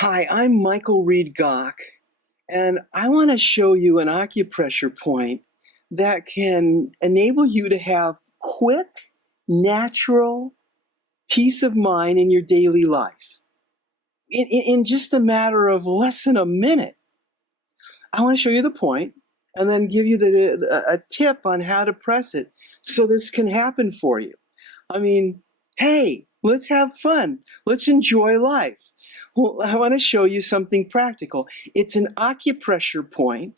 Hi, I'm Michael Reed Gach, and I want to show you an acupressure point that can enable you to have quick, natural peace of mind in your daily life in just a matter of less than a minute. I want to show you the point and then give you a tip on how to press it so this can happen for you. I mean, hey, let's have fun. Let's enjoy life. Well, I want to show you something practical. It's an acupressure point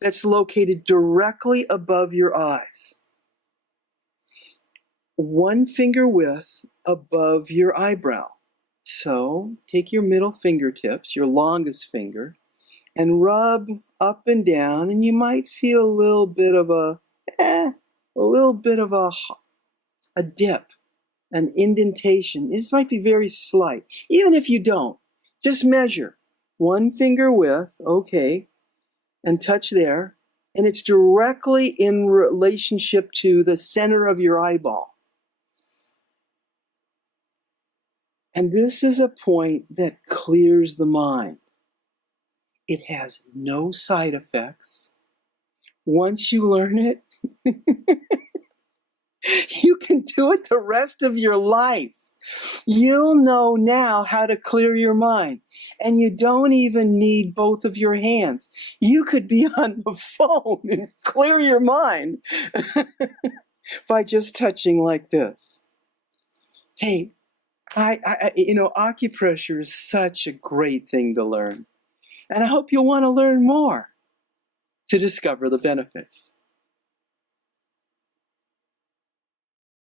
that's located directly above your eyes. 1 finger width above your eyebrow. So take your middle fingertips, your longest finger, and rub up and down, and you might feel a little bit of a dip, an indentation. This might be very slight. Even if you don't, just measure 1 finger width, okay, and touch there, and it's directly in relationship to the center of your eyeball. And this is a point that clears the mind. It has no side effects. Once you learn it, you can do it the rest of your life. You'll know now how to clear your mind. And you don't even need both of your hands. You could be on the phone and clear your mind by just touching like this. Hey, acupressure is such a great thing to learn. And I hope you'll want to learn more to discover the benefits.